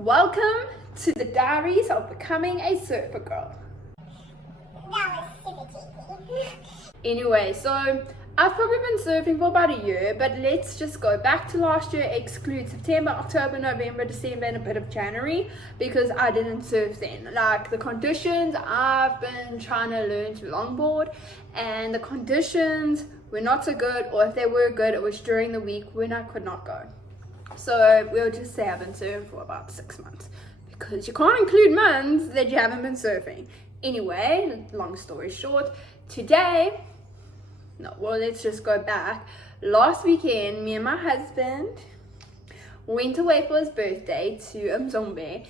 Welcome to the Diaries of Becoming a Surfer Girl. That was super cheeky. Anyway, so I've probably been surfing for about a year, but let's just go back to last year, exclude September, October, November, December, and a bit of January, because I didn't surf then. Like the conditions, I've been trying to learn to longboard, and the conditions were not so good, or if they were good, it was during the week when I could not go. So we'll just say I've been surfing for about 6 months, because you can't include months that you haven't been surfing. Anyway, long story short, let's just go back. Last weekend, me and my husband went away for his birthday to Mzombe,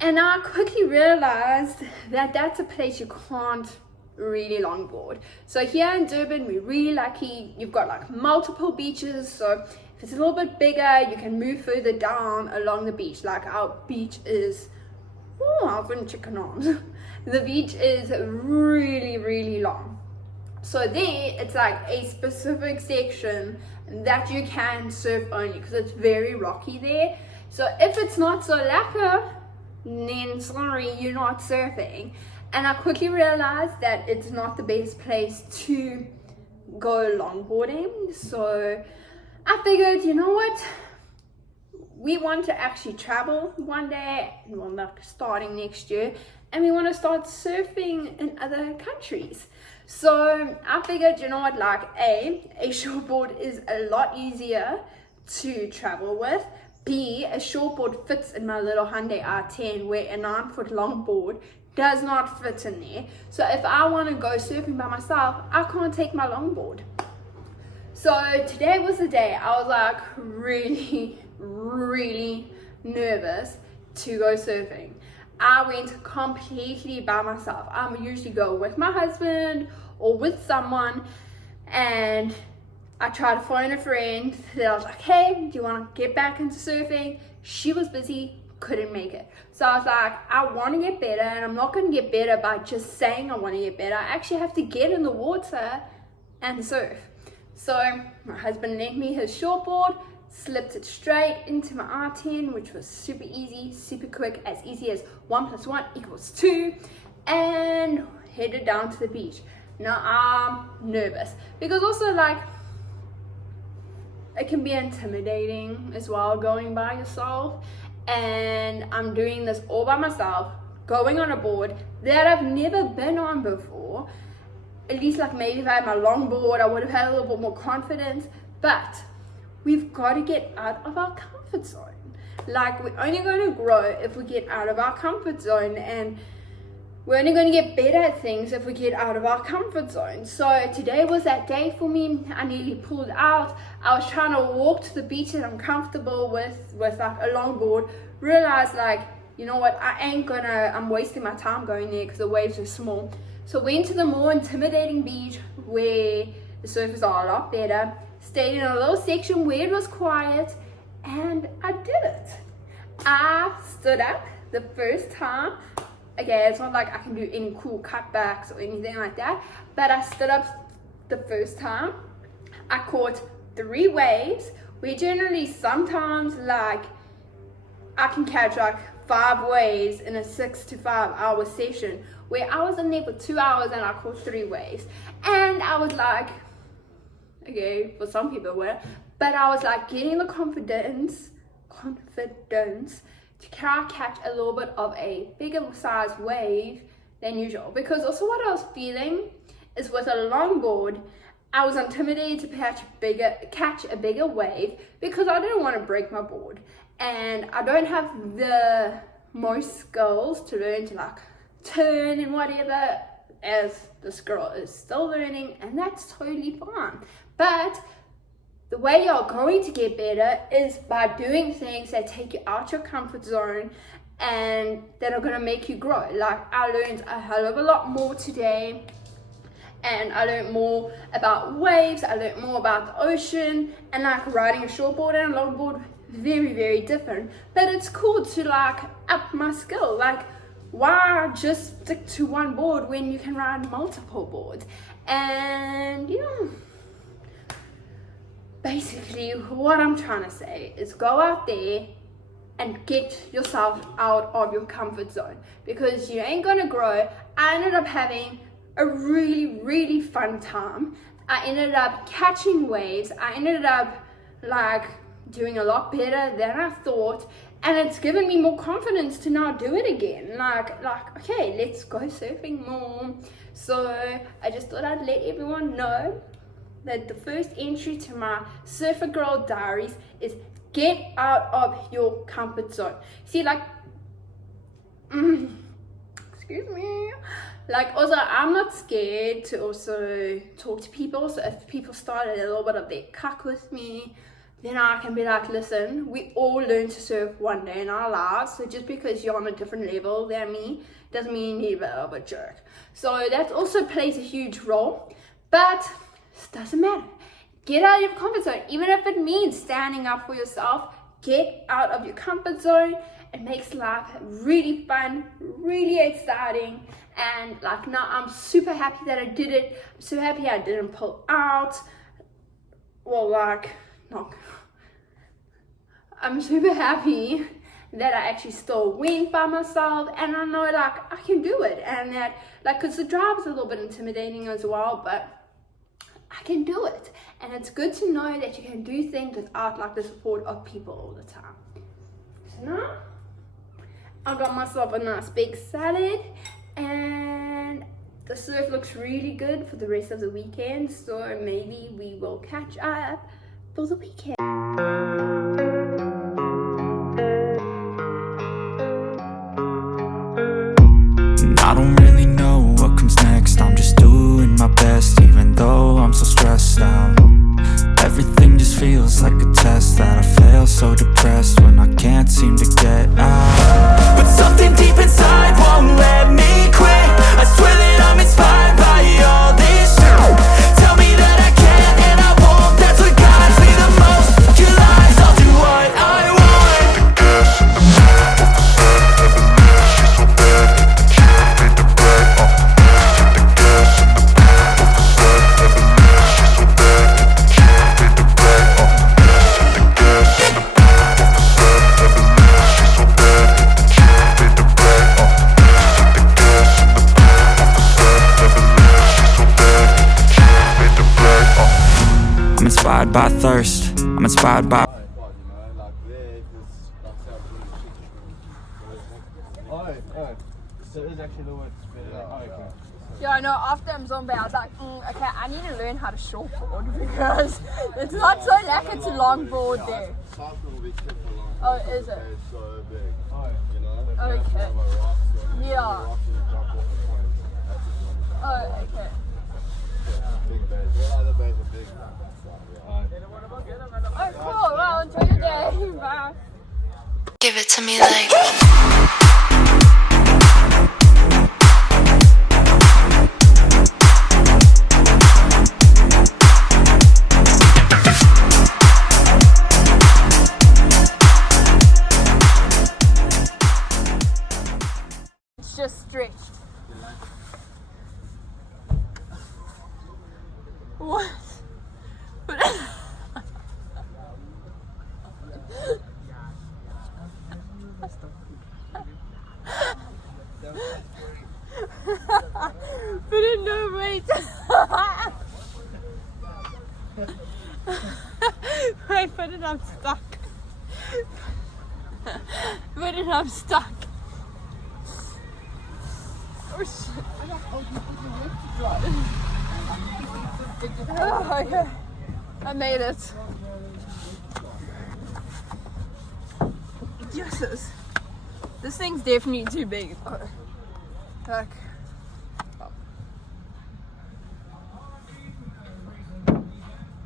and I quickly realized that that's a place you can't really longboard. So here in Durban, we're really lucky. You've got like multiple beaches, so if it's a little bit bigger, you can move further down along the beach. Like our beach is, I've been chicken arms. The beach is really, really long. So there, it's like a specific section that you can surf only, because it's very rocky there. So if it's not so lekker, then sorry, you're not surfing. And I quickly realized that it's not the best place to go longboarding. So I figured, you know what? We want to actually travel one day, well, like starting next year, and we want to start surfing in other countries. So I figured, you know what, like A shortboard is a lot easier to travel with. B, a shortboard fits in my little Hyundai R10, where a 9-foot longboard does not fit in there. So if I want to go surfing by myself, I can't take my longboard. So today was the day I was like really, really nervous to go surfing. I went completely by myself. I usually go with my husband or with someone, and I tried to phone a friend that I was like, hey, do you want to get back into surfing? She was busy, couldn't make it. So I was like, I want to get better, and I'm not going to get better by just saying I want to get better. I actually have to get in the water and surf. So my husband lent me his shortboard, slipped it straight into my R10, which was super easy, super quick, as easy as 1 + 1 = 2, and headed down to the beach. Now I'm nervous, because also like it can be intimidating as well going by yourself, and I'm doing this all by myself, going on a board that I've never been on before. At least like maybe if I had my longboard, I would have had a little bit more confidence, but we've got to get out of our comfort zone. Like, we're only going to grow if we get out of our comfort zone, and we're only going to get better at things if we get out of our comfort zone. So today was that day for me. I nearly pulled out. I was trying to walk to the beach that I'm comfortable with like a longboard. Realized like, you know what, I'm wasting my time going there because the waves are small. So went to the more intimidating beach where the surfers are a lot better. Stayed in a little section where it was quiet, and I did it. I stood up the first time. Okay, it's not like I can do any cool cutbacks or anything like that, but I stood up the first time. I caught 3 waves, where generally sometimes like I can catch like 5 waves in a 6 to 5 hour session, where I was in there for 2 hours and I caught 3 waves. And I was like, okay, for some people it were, but I was like getting the confidence to catch a little bit of a bigger size wave than usual. Because also what I was feeling is with a longboard, I was intimidated to catch a bigger wave, because I didn't want to break my board, and I don't have the most skills to learn to like turn and whatever, as this girl is still learning, and that's totally fine. But the way you're going to get better is by doing things that take you out your comfort zone and that are going to make you grow. Like, I learned a hell of a lot more today, and I learned more about waves, I learned more about the ocean, and like riding a shortboard and a longboard, very, very different. But it's cool to like up my skill. Like, why just stick to one board when you can ride multiple boards? And you know, basically what I'm trying to say is go out there, and get yourself out of your comfort zone, because you ain't gonna grow. I ended up having a really fun time. I ended up catching waves. I ended up like doing a lot better than I thought, and it's given me more confidence to now do it again. Like okay, let's go surfing more. So I just thought I'd let everyone know that the first entry to my Surfer Girl Diaries is get out of your comfort zone. See, like, excuse me. Like, also, I'm not scared to also talk to people. So if people start a little bit of their cuck with me, then I can be like, listen, we all learn to surf one day in our lives. So just because you're on a different level than me doesn't mean you're a bit of a jerk. So that also plays a huge role. But it doesn't matter. Get out of your comfort zone. Even if it means standing up for yourself, get out of your comfort zone. It makes life really fun, really exciting. And like now I'm super happy that I did it. I'm so happy I didn't pull out. Well, like, no. I'm super happy that I actually still went by myself, and I know like I can do it, and that like, because the drive is a little bit intimidating as well, but I can do it. And it's good to know that you can do things without like the support of people all the time. So now I got myself a nice big salad, and the surf looks really good for the rest of the weekend, so maybe we will catch up for the weekend. I don't really know what comes next. I'm just doing my best, even though I'm so stressed out. Everything just feels like a test that I fail, so depressed when I can't seem to get out. But something deep inside won't let me quit. I swear that I'm inspired by all this shit. Tell me that I can and I won't. That's what guides me the most. Your lies, I'll do what I want. I'm inspired by thirst. I'm inspired by Yeah, I know, after Mzombe, I was like, okay, I need to learn how to shortboard, because it's not so like it's a longboard there. Oh, is it? Okay. Yeah. Oh, okay. Oh, cool. Well, enjoy your day. Bye. Give it to me like it's just stretched. What? But in no wait. Wait, put it, I'm stuck. Put it, I'm stuck. Oh shit. Oh, okay. I made it. Jesus. This thing's definitely too big. Like,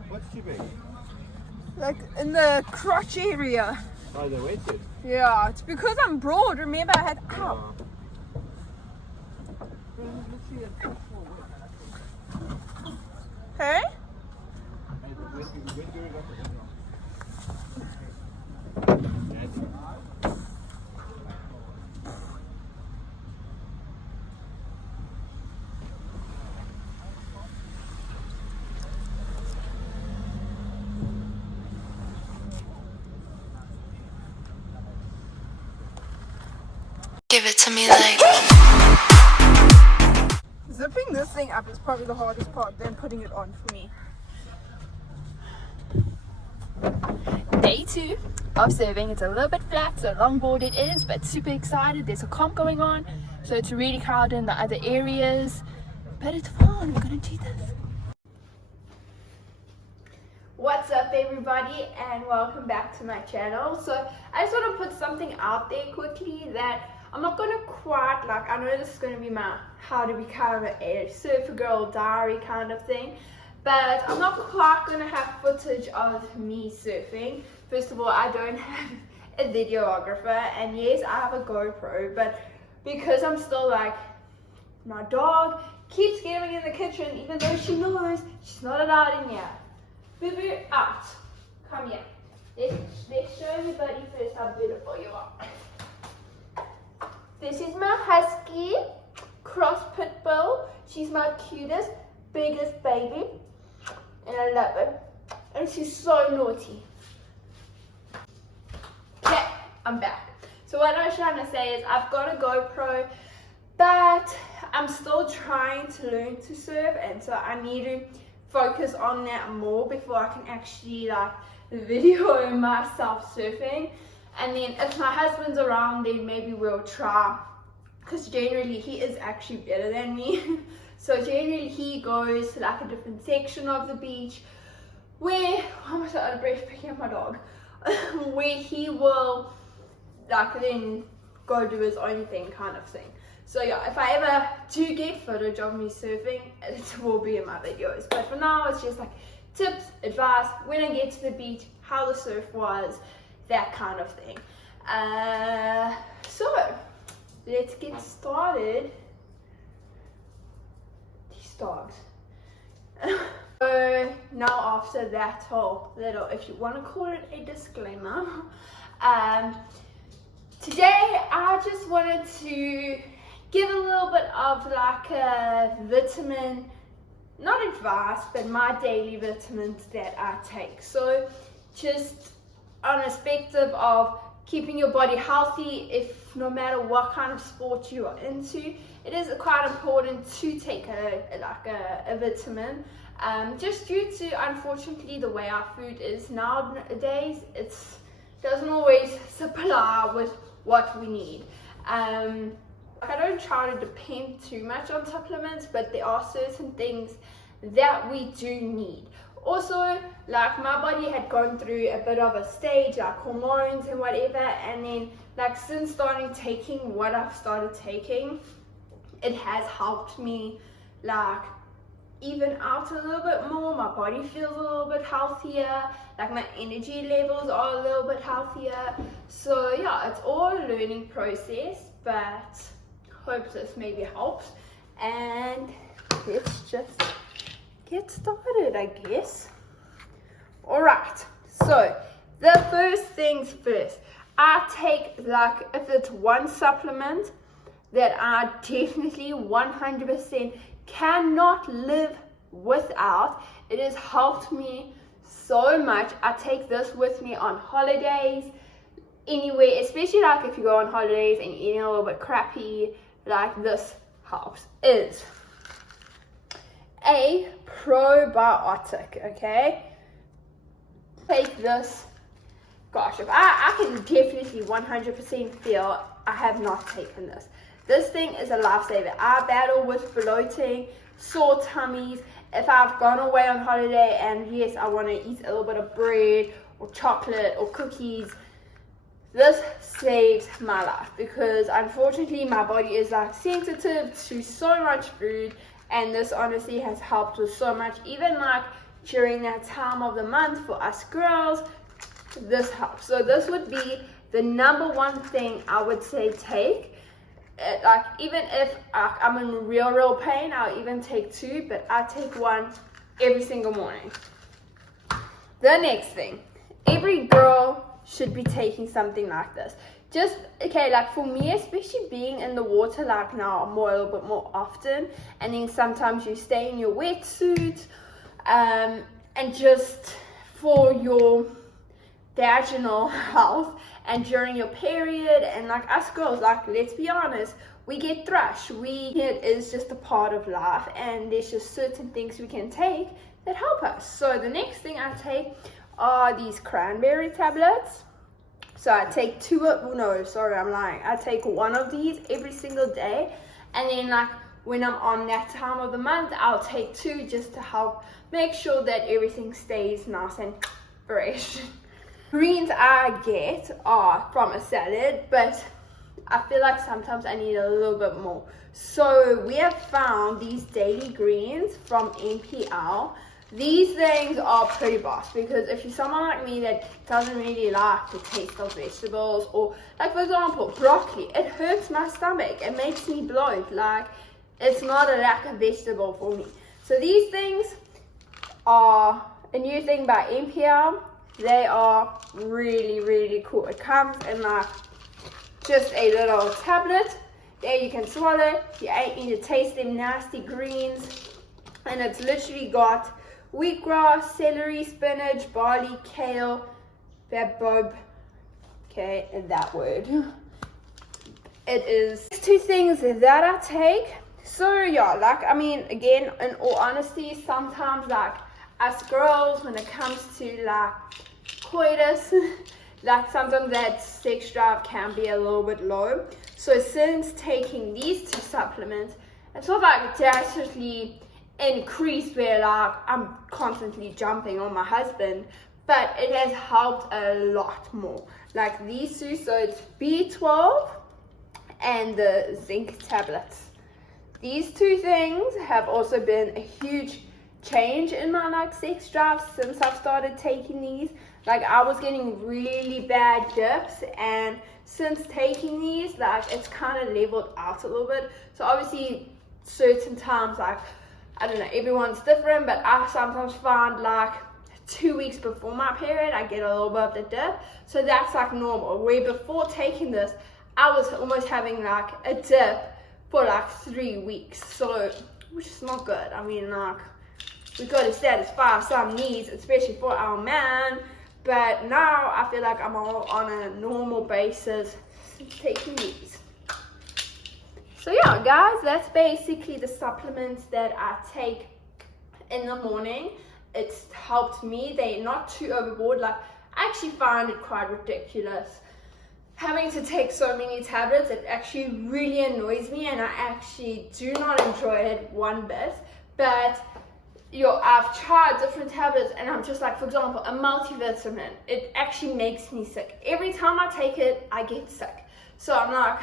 what's too big? like in the crotch area. Oh, they waited. Yeah, it's because I'm broad. Remember, I had. Ow. Hey? Give it to me like. Zipping this thing up is probably the hardest part, then putting it on for me. Day 2 of surfing. It's a little bit flat, so longboard it is, but super excited. There's a comp going on, so it's really crowded in the other areas, but it's fun. We're gonna do this. What's up everybody, and welcome back to my channel. So I just want to put something out there quickly that I'm not going to quite, like, I know this is going to be my how to become a surfer girl diary kind of thing, but I'm not quite going to have footage of me surfing. First of all, I don't have a videographer, and yes, I have a GoPro, but because I'm still like, my dog keeps getting in the kitchen even though she knows she's not allowed in here. Boo boo, out. Come here. Let's show everybody first how beautiful you are. This is my husky, cross pit bull. She's my cutest, biggest baby, and I love her. And she's so naughty. Okay, I'm back. So what I was trying to say is I've got a GoPro, but I'm still trying to learn to surf, and so I need to focus on that more before I can actually like video myself surfing. And then if my husband's around, then maybe we'll try, because generally he is actually better than me. So generally he goes to like a different section of the beach where, I'm so out of breath picking up my dog, where he will like then go do his own thing kind of thing. So yeah, if I ever do get footage of me surfing, it will be in my videos. But for now, it's just like tips, advice, when I get to the beach, how the surf was, that kind of thing. So let's get started. These dogs. So now after that whole little, if you want to call it a disclaimer, today I just wanted to give a little bit of like a vitamin, not advice, but my daily vitamins that I take. So just on a perspective of keeping your body healthy, if no matter what kind of sport you are into, it is quite important to take a vitamin. Just due to, unfortunately, the way our food is nowadays, it doesn't always supply with what we need. I don't try to depend too much on supplements, but there are certain things that we do need. Also, like my body had gone through a bit of a stage, like hormones and whatever, and then like since starting taking what I've started taking, it has helped me like even out a little bit more. My body feels a little bit healthier, like my energy levels are a little bit healthier. So yeah, it's all a learning process, but hope this maybe helps, and let's just get started, I guess. All right, so the first things first, I take, like, if it's one supplement that I definitely 100% cannot live without, it has helped me so much. I take this with me on holidays, anywhere, especially like if you go on holidays and you're eating a little bit crappy, like this helps, is a probiotic. Okay, take this. Gosh, if I can definitely 100% feel I have not taken this. This thing is a lifesaver. I battle with bloating, sore tummies. If I've gone away on holiday and yes, I want to eat a little bit of bread or chocolate or cookies, this saves my life, because unfortunately my body is like sensitive to so much food, and this honestly has helped with so much. Even like during that time of the month for us girls, this helps. So this would be the number one thing I would say take. Like even if I'm in real pain, I'll even take 2, but I take 1 every single morning. The next thing, every girl should be taking something like this. Just, okay, like for me, especially being in the water like now a little bit more often, and then sometimes you stay in your wetsuit, and just for your vaginal health and during your period. And like us girls, like, let's be honest, we get thrush. It is just a part of life, and there's just certain things we can take that help us. So the next thing I take are these cranberry tablets. So I take I take one of these every single day, and then like when I'm on that time of the month, I'll take 2 just to help make sure that everything stays nice and fresh. Greens I get are from a salad, but I feel like sometimes I need a little bit more. So we have found these daily greens from NPL. These things are pretty boss, because if you're someone like me that doesn't really like the taste of vegetables, or like for example broccoli, it hurts my stomach, it makes me bloat, like it's not a lack of vegetable for me. So these things are a new thing by NPL. They are really, really cool. It comes in like just a little tablet. There you can swallow. You ain't need to taste them nasty greens. And it's literally got wheatgrass, celery, spinach, barley, kale, baobab. Okay, and that word. It is 2 things that I take. So yeah, like, I mean, again, in all honesty, sometimes like us girls, when it comes to like coitus, like sometimes that sex drive can be a little bit low. So since taking these 2 supplements, it's not like drastically increased where like I'm constantly jumping on my husband, but it has helped a lot more. Like these 2, so it's B12 and the zinc tablets. These 2 things have also been a huge change in my like sex drive since I've started taking these. Like I was getting really bad dips, and since taking these, like it's kind of leveled out a little bit. So obviously certain times, like I don't know, everyone's different, but I sometimes find like 2 weeks before my period I get a little bit of the dip, so that's like normal. Where before taking this, I was almost having like a dip for like 3 weeks, so which is not good. I mean, like we got to satisfy some needs, especially for our man. But now I feel like I'm all on a normal basis since taking these. So yeah, guys, that's basically the supplements that I take in the morning. It's helped me. They're not too overboard. Like I actually find it quite ridiculous having to take so many tablets. It actually really annoys me, and I actually do not enjoy it one bit. But I've tried different tablets, and I'm just like, for example, a multivitamin, it actually makes me sick. Every time I take it, I get sick. So I'm like,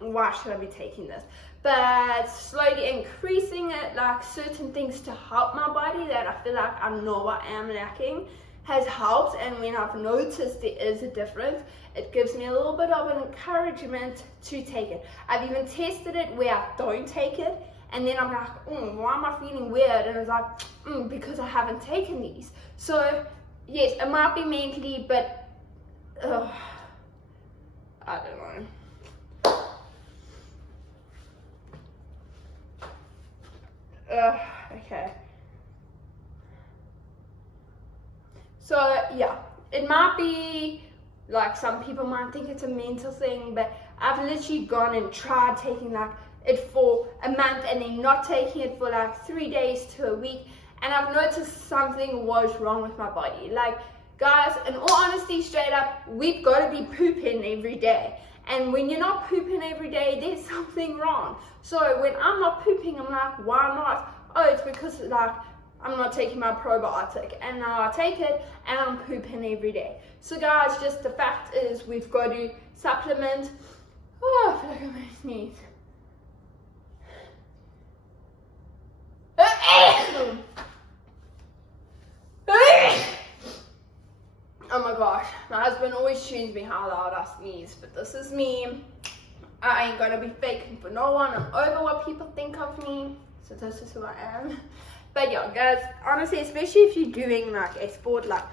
why should I be taking this? But slowly increasing it, like certain things to help my body that I feel like I know I am lacking, has helped. And when I've noticed there is a difference, it gives me a little bit of an encouragement to take it. I've even tested it where I don't take it, and then I'm like, why am I feeling weird? And it's like, because I haven't taken these. So yes, it might be mentally, but I don't know. Okay. So yeah, it might be like some people might think it's a mental thing, but I've literally gone and tried taking like it for a month and then not taking it for like 3 days to a week, and I've noticed something was wrong with my body. Like guys, in all honesty, straight up, we've got to be pooping every day, and when you're not pooping every day, there's something wrong. So when I'm not pooping, I'm like, why not? Oh, it's because like I'm not taking my probiotic, and now I take it and I'm pooping every day. So guys, just the fact is we've got to supplement. Oh, I feel like I'm gonna sneeze. Oh my gosh, my husband always tunes me how loud I sneeze, but this is me. I ain't gonna be faking for no one. I'm over what people think of me, so this is who I am. But yeah, guys, honestly, especially if you're doing like a sport, like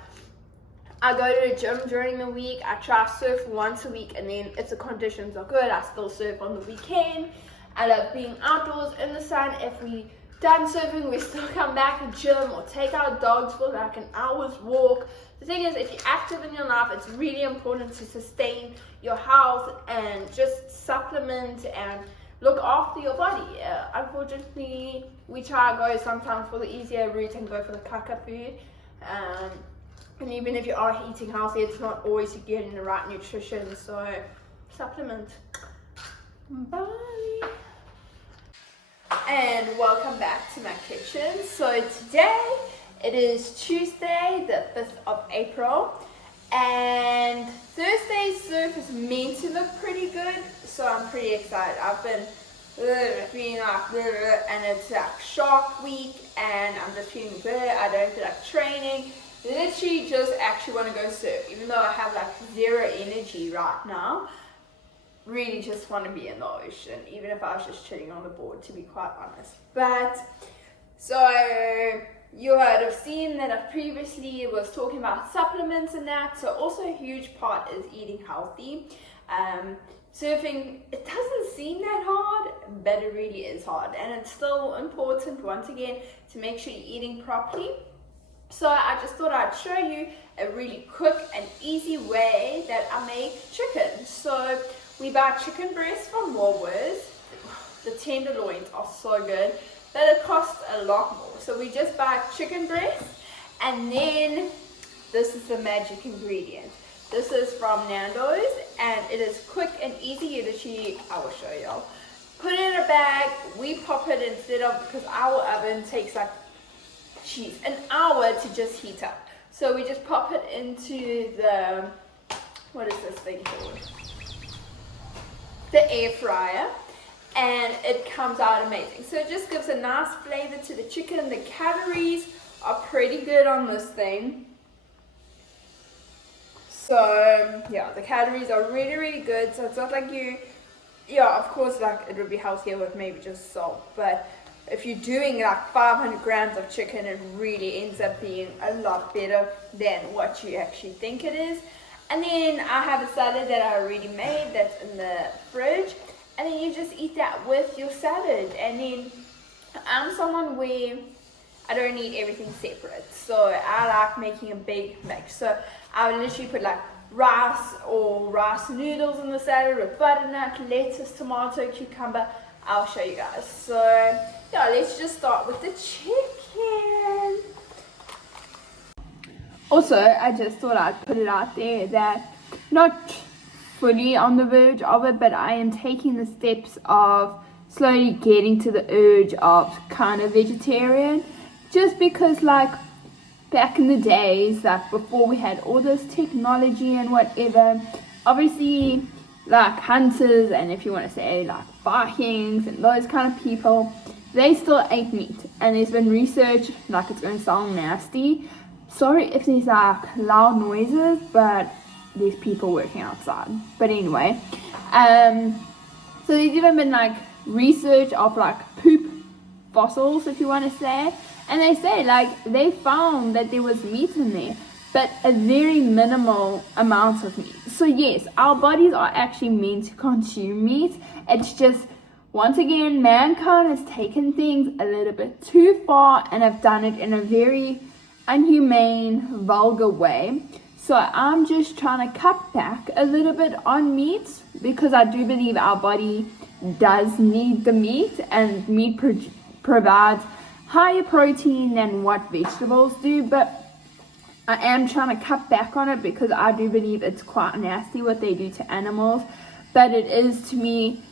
I go to the gym during the week, I try to surf once a week, and then if the conditions are good, I still surf on the weekend. I love being outdoors in the sun. If we done surfing, we still come back and gym or take our dogs for like an hour's walk. The thing is, if you're active in your life, it's really important to sustain your health and just supplement and look after your body. Unfortunately, we try to go sometimes for the easier route and go for the caca food. And even if you are eating healthy, it's not always getting the right nutrition. So supplement. Bye. And welcome back to my kitchen. So today it is Tuesday, the 5th of April. And Thursday's surf is meant to look pretty good. So I'm pretty excited. I've been feeling like, and it's like Shark Week, and I'm just feeling good. I don't feel like training. Literally just actually want to go surf, even though I have like zero energy right now. Really just want to be in the ocean, even if I was just chilling on the board, to be quite honest. But so you might have seen that I previously was talking about supplements and that. So also a huge part is eating healthy. Surfing, it doesn't seem that hard, but it really is hard, and it's still important once again to make sure you're eating properly. So I just thought I'd show you a really quick and easy way that I make chicken. So we buy chicken breasts from Woolworths. The tenderloins are so good, but it costs a lot more. So we just buy chicken breasts, and then this is the magic ingredient. This is from Nando's, and it is quick and easy. You literally, I will show y'all. Put it in a bag. We pop it instead of, because our oven takes like an hour to just heat up. So we just pop it into the, what is this thing called? The air fryer, and it comes out amazing. So it just gives a nice flavor to the chicken. The calories are pretty good on this thing. So yeah, the calories are really, really good. So it's not like of course, like it would be healthier with maybe just salt, but if you're doing like 500 grams of chicken, it really ends up being a lot better than what you actually think it is. And then I have a salad that I already made that's in the fridge, and then you just eat that with your salad. And then I'm someone where I don't eat everything separate, so I like making a big mix. So I would literally put like rice or rice noodles in the salad with butternut, lettuce, tomato, cucumber. I'll show you guys. So yeah, let's just start with the chicken. Also, I just thought I'd put it out there that not fully on the verge of it, but I am taking the steps of slowly getting to the urge of kind of vegetarian, just because like back in the days, like before we had all this technology and whatever, obviously like hunters, and if you want to say like Vikings and those kind of people, they still ate meat. And there's been research, like it's going to sound nasty, sorry if there's like loud noises, but there's people working outside. But anyway, so there's even been like research of like poop fossils, if you want to say, and they say like they found that there was meat in there, but a very minimal amount of meat. So yes, our bodies are actually meant to consume meat. It's just, once again, mankind has taken things a little bit too far and have done it in a very inhumane, vulgar way. So I'm just trying to cut back a little bit on meat, because I do believe our body does need the meat, and meat provides higher protein than what vegetables do. But I am trying to cut back on it, because I do believe it's quite nasty what they do to animals. But it is, to me,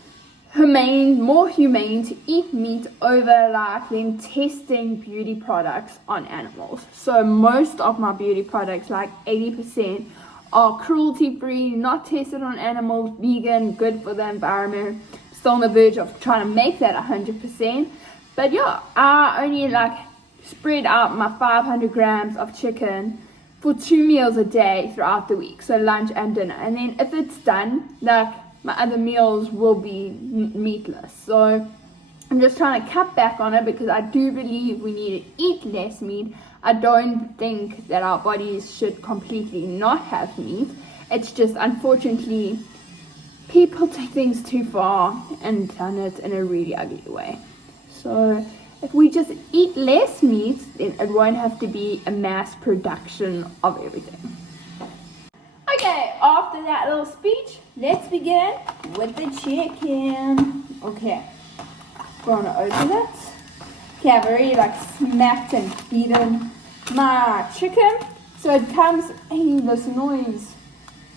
more humane to eat meat over like them testing beauty products on animals. So most of my beauty products, like 80%, are cruelty free, not tested on animals, vegan, good for the environment. Still on the verge of trying to make that 100%. But yeah, I only like spread out my 500 grams of chicken for 2 meals a day throughout the week, so lunch and dinner. And then if it's done, like my other meals will be meatless. So I'm just trying to cut back on it, because I do believe we need to eat less meat. I don't think that our bodies should completely not have meat. It's just, unfortunately, people take things too far and done it in a really ugly way. So if we just eat less meat, then it won't have to be a mass production of everything. Okay, after that little speech, let's begin with the chicken. Okay, gonna open it. Okay, I've already like smacked and beaten my chicken. So it comes, hey, this noise.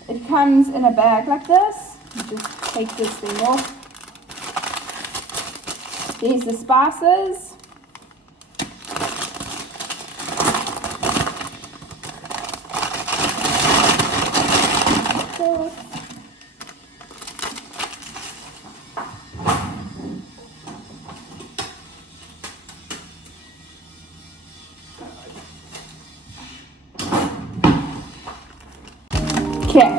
It comes in a bag like this. You just take this thing off. There's the spices. Okay,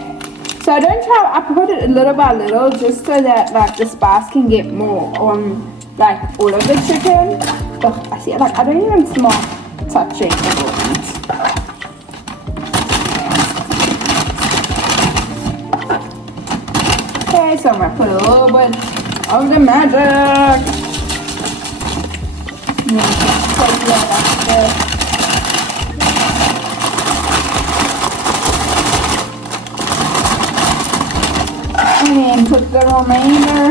so I don't try, I put it little by little just so that like the spice can get more on like all of the chicken. Ugh, I see it, like I don't even smell touching the meat. Okay, so I'm gonna put a little bit of the magic. And then just take that like this. And then put the remainder.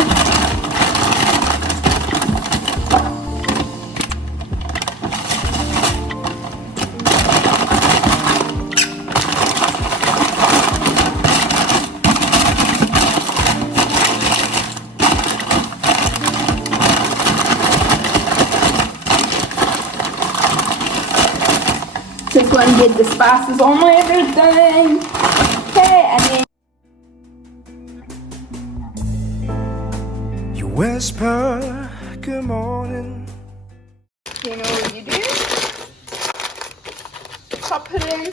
Just want to get the spices on everything. Okay, and then whisper, good morning. you know what you do? Pop it in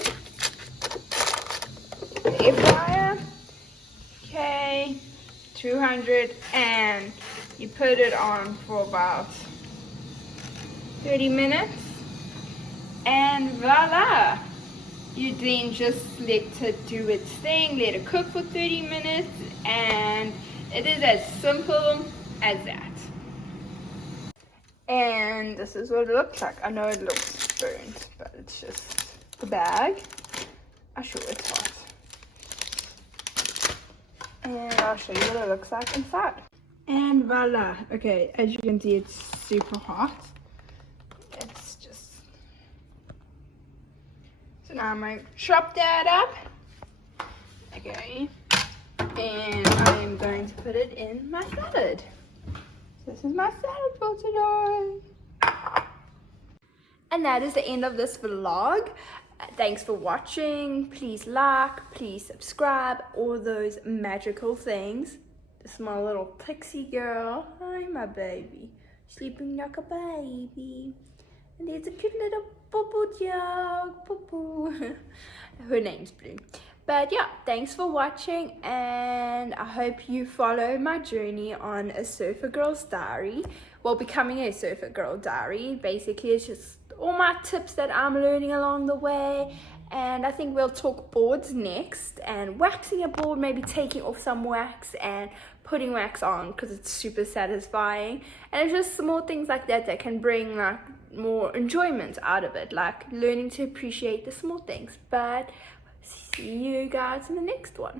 the air fryer. Okay, 200, and you put it on for about 30 minutes. And voila! You then just let it do its thing, let it cook for 30 minutes, and it is as simple as that. And this is what it looks like. I know it looks burnt, but it's just the bag. I'll show it's hot. And I'll show you what it looks like inside. And voila. Okay, as you can see, it's super hot. It's just... So now I'm going to chop that up. Okay. And I am going to put it in my salad. This is my salad for today. And that is the end of this vlog. Thanks for watching. Please like, please subscribe, all those magical things. This is my little pixie girl. Hi, my baby. Sleeping like a baby. And there's a cute little boo-boo dog. Boo-boo. Her name's Blue. But yeah, thanks for watching, and I hope you follow my journey on a surfer girl's diary. Well, becoming a surfer girl diary. Basically, it's just all my tips that I'm learning along the way. And I think we'll talk boards next, and waxing a board, maybe taking off some wax and putting wax on, because it's super satisfying. And it's just small things like that that can bring like more enjoyment out of it, like learning to appreciate the small things. But see you guys in the next one.